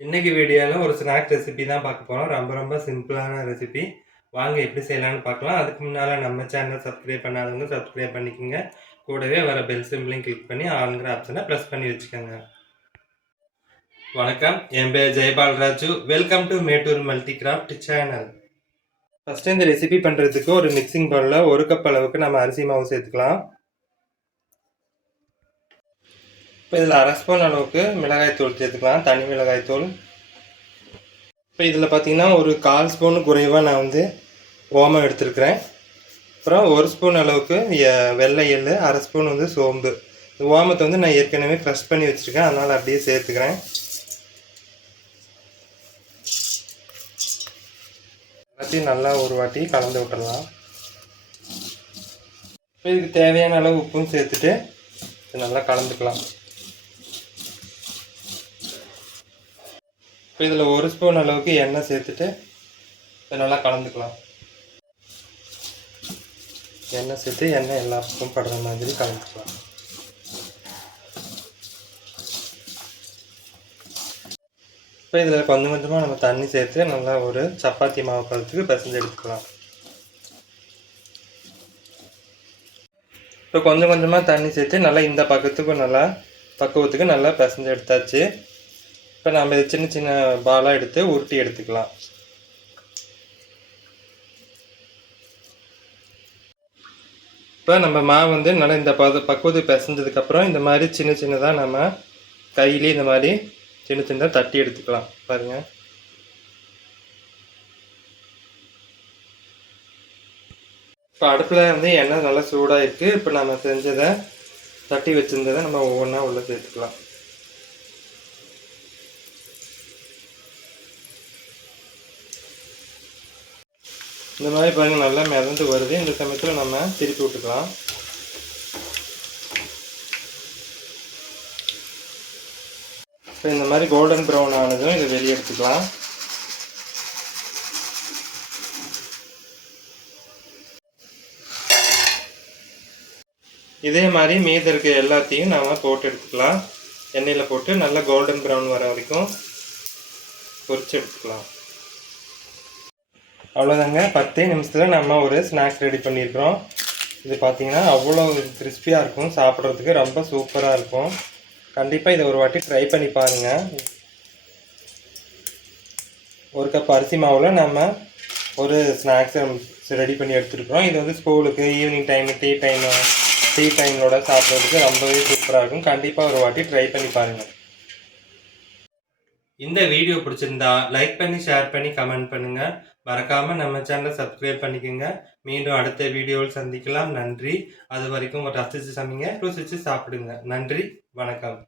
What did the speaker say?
இன்னைக்கு வீடியோவில் ஒரு ஸ்நாக் ரெசிபி தான் பார்க்க போகிறோம். ரொம்ப சிம்பிளான ரெசிபி. வாங்க எப்படி செய்யலாம்னு பார்க்கலாம். அதுக்கு முன்னால் நம்ம சேனல் சப்ஸ்கிரைப் பண்ணாதவங்க சப்ஸ்கிரைப் பண்ணிக்கோங்க. கூடவே வர பெல் சிம்பிளையும் கிளிக் பண்ணி ஆளுங்கிற ஆப்ஷனை ப்ரெஸ் பண்ணி வச்சுக்கோங்க. வணக்கம், என் பேர் Jayapalraju. Welcome to Mettur multi craft channel. First இந்த ரெசிபி பண்ணுறதுக்கு ஒரு மிக்சிங் பவுலில் 1 கப் அளவுக்கு நம்ம அரிசி மாவு சேர்த்துக்கலாம். இப்போ இதில் 1/2 ஸ்பூன் அளவுக்கு மிளகாய்த்தூள் சேர்த்துக்கலாம், தனி மிளகாய்த்தூள். இப்போ இதில் பார்த்தீங்கன்னா ஒரு 1/4 ஸ்பூனு குறைவாக நான் ஓமம் எடுத்துருக்கிறேன். அப்புறம் 1 ஸ்பூன் அளவுக்கு வெள்ளை எள், 1/2 ஸ்பூன் சோம்பு. ஓமத்தை நான் ஏற்கனவே க்ரஷ் பண்ணி வச்சுருக்கேன், அதனால் அப்படியே சேர்த்துக்கிறேன். எல்லாத்தையும் நல்லா ஒரு வாட்டி கலந்து விட்டுடலாம். இப்போ இதுக்கு தேவையான அளவு உப்பும் சேர்த்துட்டு நல்லா கலந்துக்கலாம். இப்போ இதில் 1 ஸ்பூன் அளவுக்கு எண்ணெய் சேர்த்துட்டு இதை நல்லா கலந்துக்கலாம். எண்ணெய் சேர்த்து எண்ணெய் எல்லா பக்கமும் படுற மாதிரி கலந்துக்கலாம். இப்போ இதில் கொஞ்சம் கொஞ்சமாக நம்ம தண்ணி சேர்த்து நல்லா ஒரு சப்பாத்தி மாவு பதத்துக்கு பிசைஞ்சு எடுத்துக்கலாம். இப்போ கொஞ்சம் கொஞ்சமாக தண்ணி சேர்த்து நல்லா இந்த பக்குவத்துக்கு நல்லா பிசைஞ்சு எடுத்தாச்சு. இப்போ நம்ம இதை சின்ன சின்ன பாலாக எடுத்து உருட்டி எடுத்துக்கலாம். இப்போ நம்ம மாவு நல்லா இந்த பக்குவத்துக்கு பிசைஞ்சதுக்கப்புறம் இந்த மாதிரி சின்ன சின்னதாக நம்ம கையிலே இந்த மாதிரி சின்ன சின்னதாக தட்டி எடுத்துக்கலாம். பாருங்கள், இப்போ அடுப்பில் எண்ணெய் நல்லா சூடாக இருக்குது. இப்போ நம்ம செஞ்சதை தட்டி வச்சுருந்ததை நம்ம ஒவ்வொன்றா உள்ளே சேர்த்துக்கலாம். இந்த மாதிரி பாருங்கள், நல்லா மிதந்து வருது. இந்த சமயத்தில் நம்ம திருப்பி விட்டுக்கலாம். இப்போ இந்த மாதிரி கோல்டன் ப்ரௌன் ஆனதும் இதை வெளியே எடுத்துக்கலாம். இதே மாதிரி மீதி இருக்க எல்லாத்தையும் நாம் போட்டு எடுத்துக்கலாம். எண்ணெயில் போட்டு நல்லா கோல்டன் ப்ரௌன் வர வரைக்கும் பொரிச்சு எடுத்துக்கலாம். அவ்வளோதாங்க, 10 நிமிஷத்தில் நம்ம ஒரு ஸ்நாக்ஸ் ரெடி பண்ணியிருக்கிறோம். இது பார்த்தீங்கன்னா அவ்வளோ கிறிஸ்பியாக இருக்கும், சாப்பிட்றதுக்கு ரொம்ப சூப்பராக இருக்கும். கண்டிப்பாக இதை ஒரு வாட்டி ட்ரை பண்ணி பாருங்கள். 1 கப் அரிசி மாவில் நம்ம ஒரு ஸ்நாக்ஸை ரெடி பண்ணி எடுத்துருக்குறோம். இது ஸ்கூலுக்கு, ஈவினிங் டைமு, டீ டைமோட சாப்பிட்றதுக்கு ரொம்பவே சூப்பராக இருக்கும். கண்டிப்பாக ஒரு வாட்டி ட்ரை பண்ணி பாருங்கள். இந்த வீடியோ பிடிச்சிருந்தா லைக் பண்ணி, ஷேர் பண்ணி, கமெண்ட் பண்ணுங்கள். மறக்காமல் நம்ம சேனலை சப்ஸ்கிரைப் பண்ணிக்கோங்க. மீண்டும் அடுத்த வீடியோவில் சந்திக்கலாம். நன்றி. அது வரைக்கும் ரசித்து சமைங்க, ருசித்து சாப்பிடுங்க. நன்றி, வணக்கம்.